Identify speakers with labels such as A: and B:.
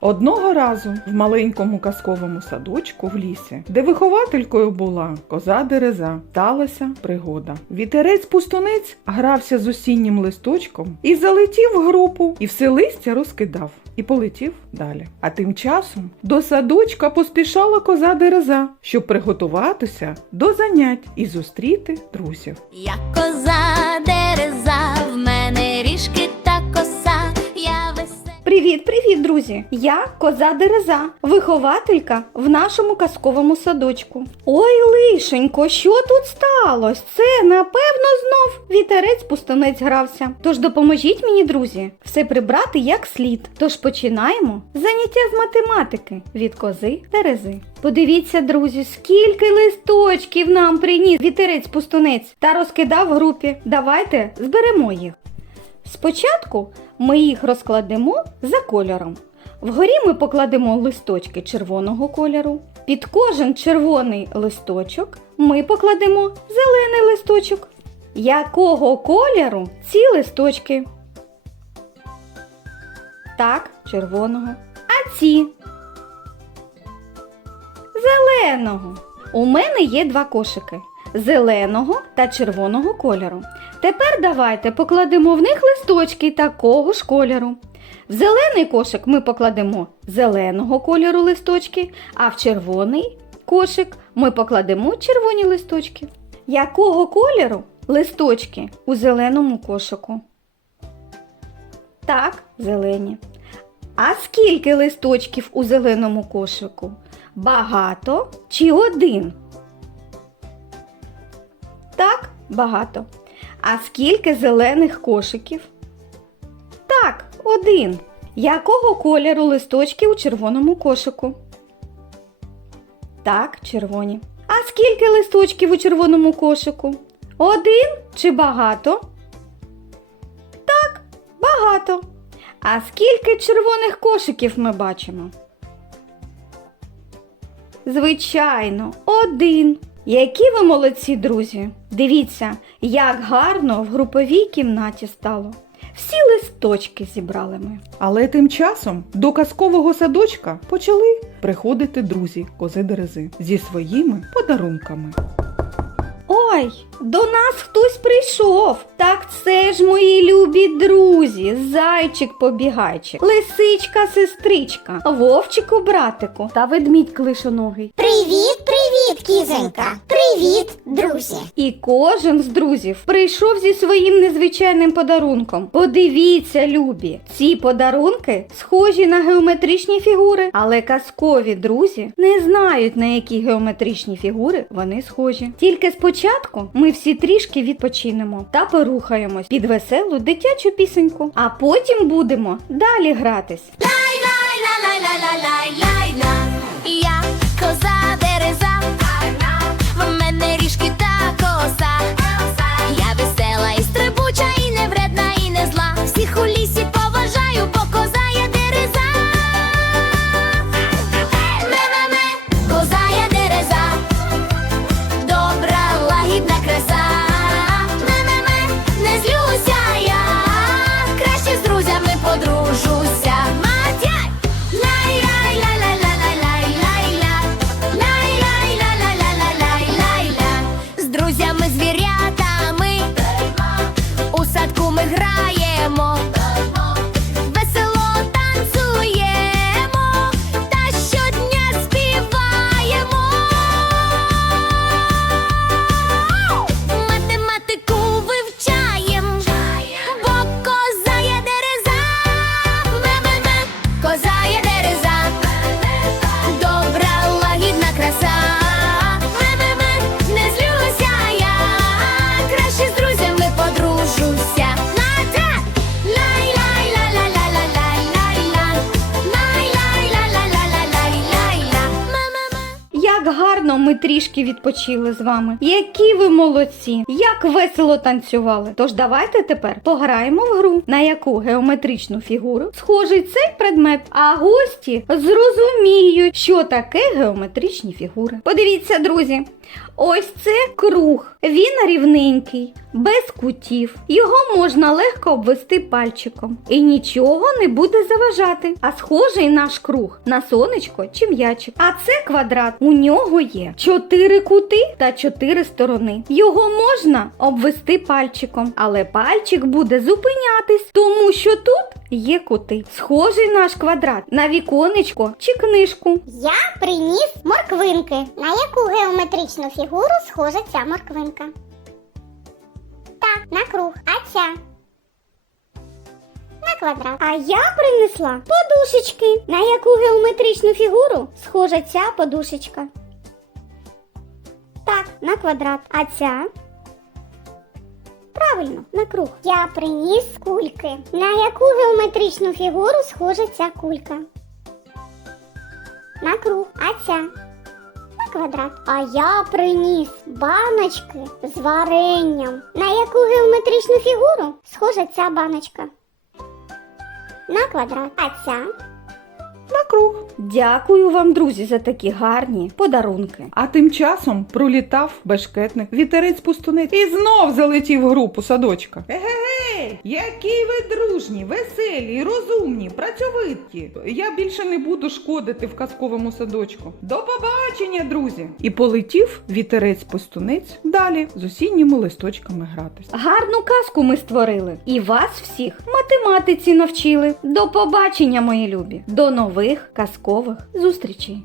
A: Одного разу в маленькому казковому садочку в лісі, де вихователькою була коза Дереза, сталася пригода. Вітерець пустунець грався з осіннім листочком і залетів в групу, і все листя розкидав. І полетів далі. А тим часом до садочка поспішала коза Дереза, щоб приготуватися до занять і зустріти друзів.
B: Я коза весела.
C: Привіт, привіт, друзі! Я коза Дереза, вихователька в нашому казковому садочку. Ой, лишенько, що тут сталося? Це, напевно, знов вітерець пустунець грався. Тож допоможіть мені, друзі, все прибрати як слід. Тож починаємо заняття з математики від кози Терези. Подивіться, друзі, скільки листочків нам приніс вітерець пустунець та розкидав в групі. Давайте зберемо їх. Спочатку ми їх розкладемо за кольором. Вгорі ми покладемо листочки червоного кольору. Під кожен червоний листочок ми покладемо зелений листочок. Якого кольору ці листочки? Так, червоного. А ці? Зеленого. У мене є два кошики зеленого та червоного кольору. Тепер давайте покладемо в них листочки такого ж кольору. В зелений кошик ми покладемо зеленого кольору листочки, а в червоний кошик ми покладемо червоні листочки. Якого кольору листочки у зеленому кошику? Так, зелені. А скільки листочків у зеленому кошику? Багато чи один? Багато. А скільки зелених кошиків? Так, один. Якого кольору листочки у червоному кошику? Так, червоні. А скільки листочків у червоному кошику? Один чи багато? Так, багато. А скільки червоних кошиків ми бачимо? Звичайно, один. Які ви молодці, друзі! Дивіться, як гарно в груповій кімнаті стало. Всі листочки зібрали ми.
A: Але тим часом до казкового садочка почали приходити друзі кози Дерези зі своїми подарунками.
C: Ой, до нас хтось прийшов. Так це ж мої любі друзі, зайчик побігайчик, лисичка сестричка, вовчику братику та ведмідь клишоногий.
D: Привіт, привіт, кізонька! Привіт, друзі!
C: І кожен з друзів прийшов зі своїм незвичайним подарунком. Подивіться, любі, ці подарунки схожі на геометричні фігури, але казкові друзі не знають, на які геометричні фігури вони схожі. Тільки спочатку ми всі трішки відпочинемо та порухаємось під веселу дитячу пісеньку, а потім будемо далі гратись.
B: Лай-лай-лай-лай-лай-лай. Я коза мене ріжки та коса.
C: Трішки відпочили з вами. Які ви молодці! Як весело танцювали! Тож давайте тепер пограємо в гру, на яку геометричну фігуру схожий цей предмет. А гості зрозуміють, що таке геометричні фігури. Подивіться, друзі. Ось це круг. Він рівненький, без кутів. Його можна легко обвести пальчиком. І нічого не буде заважати. А схожий наш круг на сонечко чи м'ячик. А це квадрат. У нього є чотири кути та чотири сторони. Його можна обвести пальчиком, але пальчик буде зупинятись, тому що тут є кути. Схожий наш квадрат на віконечко чи книжку.
D: Я приніс морквинки. На яку геометричну фігуру схожа ця морквинка? Так, на круг. А ця? На квадрат.
C: А я принесла подушечки. На яку геометричну фігуру схожа ця подушечка? Так, на квадрат. А ця? Правильно, на круг.
D: Я приніс кульки. На яку геометричну фігуру схожа ця кулька? На круг. А ця? На квадрат. А я приніс баночки з варенням. На яку геометричну фігуру схожа ця баночка? На квадрат. А ця?
A: На круг.
C: Дякую вам, друзі, за такі гарні подарунки.
A: А тим часом пролітав бешкетник, вітерець пустунець і знов залетів в групу садочка. Егегей, які ви дружні, веселі, розумні, працьовиті. Я більше не буду шкодити в казковому садочку. До побачення, друзі! І полетів вітерець пустунець далі з осінніми листочками гратись.
C: Гарну казку ми створили і вас всіх математиці навчили. До побачення, мої любі! До нових казкових зустрічей!